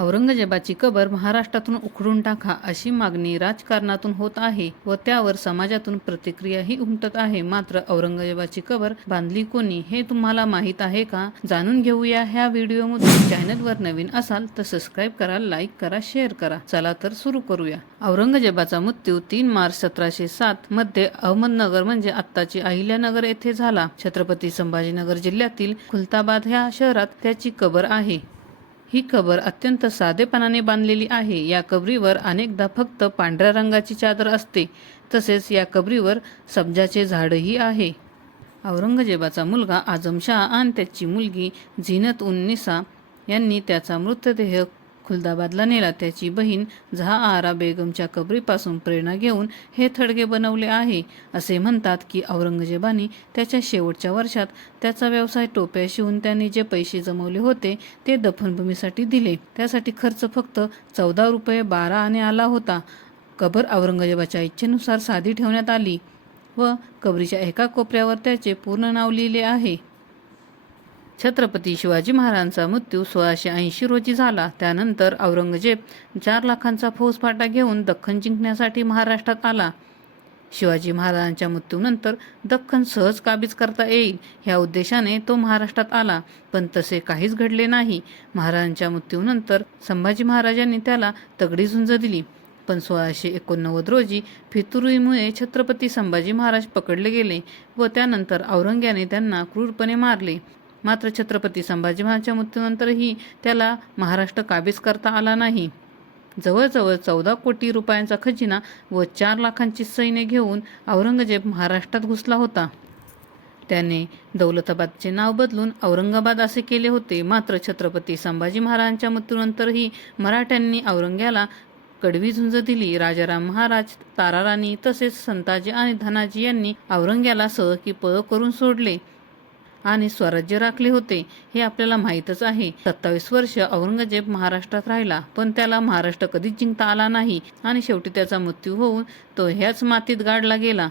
औरंगजेबाची कबर महाराष्ट्रातून उखडून टाका अशी मागणी राजकारणातून होत आहे व त्यावर समाजातून प्रतिक्रियाही उमटत आहे. मात्र औरंगजेबाची कबर बांधली कोणी हे तुम्हाला माहीत आहे का? जाणून घेऊया ह्या व्हिडिओमधून. चॅनलवर नवीन असाल तर सबस्क्राईब करा लाईक करा शेअर करा. चला तर सुरू करूया. औरंगजेबाचा मृत्यू तीन मार्च सतराशे सात मध्ये अहमदनगर म्हणजे आत्ताची अहिल्यानगर येथे झाला. छत्रपती संभाजीनगर जिल्ह्यातील खुलताबाद ह्या शहरात त्याची कबर आहे. ही कबर अत्यंत साधेपणाने बांधलेली आहे. या कबरीवर अनेकदा फक्त पांढऱ्या रंगाची चादर असते. तसेच या कबरीवर सब्जाचे झाडही आहे. औरंगजेबाचा मुलगा आझमशाह आणि त्याची मुलगी झिनत उन्निसा यांनी त्याचा मृतदेह खुलदाबादला नेला. त्याची बहीण झहा आरा बेगमच्या कबरीपासून प्रेरणा घेऊन हे थडगे बनवले आहे. असे म्हणतात की औरंगजेबाने त्याच्या शेवटच्या वर्षात त्याचा व्यवसाय टोप्या शिवून त्यांनी जे पैसे जमवले होते ते दफनभूमीसाठी दिले. त्यासाठी खर्च फक्त चौदा रुपये बारा आणे आला होता. कबर औरंगजेबाच्या इच्छेनुसार साधी ठेवण्यात आली व कबरीच्या एका कोपऱ्यावर त्याचे पूर्ण नाव लिहिले आहे. छत्रपती शिवाजी महाराजांचा मृत्यू सोळाशे ऐंशी रोजी झाला. त्यानंतर औरंगजेब चार लाखांचा फौजफाटा घेऊन दख्खन जिंकण्यासाठी महाराष्ट्रात आला. शिवाजी महाराजांच्या मृत्यूनंतर दख्खन सहज काबीज करता येईल ह्या उद्देशाने तो महाराष्ट्रात आला. पण तसे काहीच घडले नाही. महाराजांच्या मृत्यूनंतर संभाजी महाराजांनी त्याला तगडी झुंज दिली. पण सोळाशे एकोणनव्वद रोजी फितुरीमुळे छत्रपती संभाजी महाराज पकडले गेले व त्यानंतर औरंग्याने त्यांना क्रूरपणे मारले. मात्र छत्रपती संभाजी महाराजांच्या मृत्यूनंतरही त्याला महाराष्ट्र काबीज करता आला नाही. जवळजवळ चौदा कोटी रुपयांचा खजिना व चार लाखांची सैन्य घेऊन औरंगजेब महाराष्ट्रात घुसला होता. त्याने दौलताबादचे नाव बदलून औरंगाबाद असे केले होते. मात्र छत्रपती संभाजी महाराजांच्या मृत्यूनंतरही मराठ्यांनी औरंग्याला कडवी झुंज दिली. राजाराम महाराज ताराराणी तसेच संताजी आणि धनाजी यांनी औरंग्याला सहकी पळ करून सोडले. आणि स्वराज्य राखले होते हे आपल्याला माहीतच आहे. सत्तावीस वर्ष औरंगजेब महाराष्ट्रात राहिला पण त्याला महाराष्ट्र कधीच जिंकता आला नाही. आणि शेवटी त्याचा मृत्यू होऊन तो ह्याच मातीत गाडला गेला.